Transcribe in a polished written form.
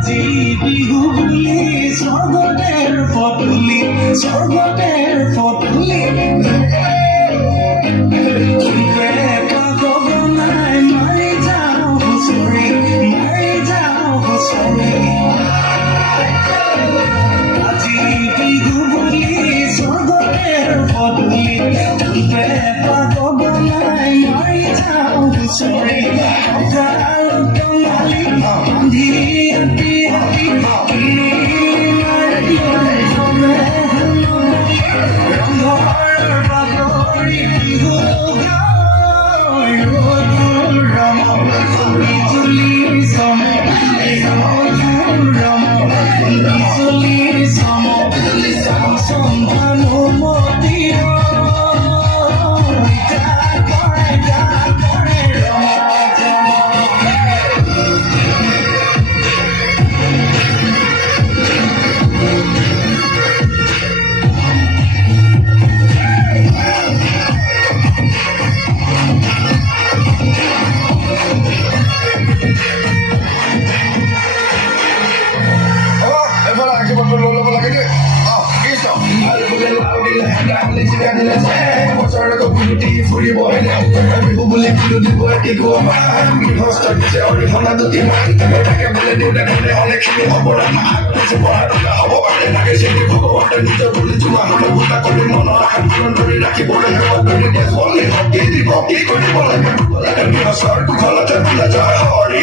আজি বিহু বুলি স্বৰ্গতেৰ পদূলি স্বৰ্গতেৰ পদূলি পাগবনাই মাৰি যাওঁ হুঁচৰি মাৰি যাওঁ হুঁচৰি আজি বিহু বুলি স্বৰ্গতেৰ পদূলি পাগবনাই মাৰি যাওঁ হুঁচৰি ফুৰিব বিহু বুলি বিহু দিব এটিকো দিছে অৰিহণা দুটিমান তাকে বোলে দেউতা ধৰণে অনেকখিনি হ'ব হ'ব পাৰে লাগে চিন্তি ভগৱন্তে নিজৰ বুলি জোমা হ'লে গোটা কৰি মনৰ আন্দোলন ধৰি ৰাখিবলৈ কি দিব কি কৰিব লাগে স্বৰটো ঘৰতে বোলে যায় হৰি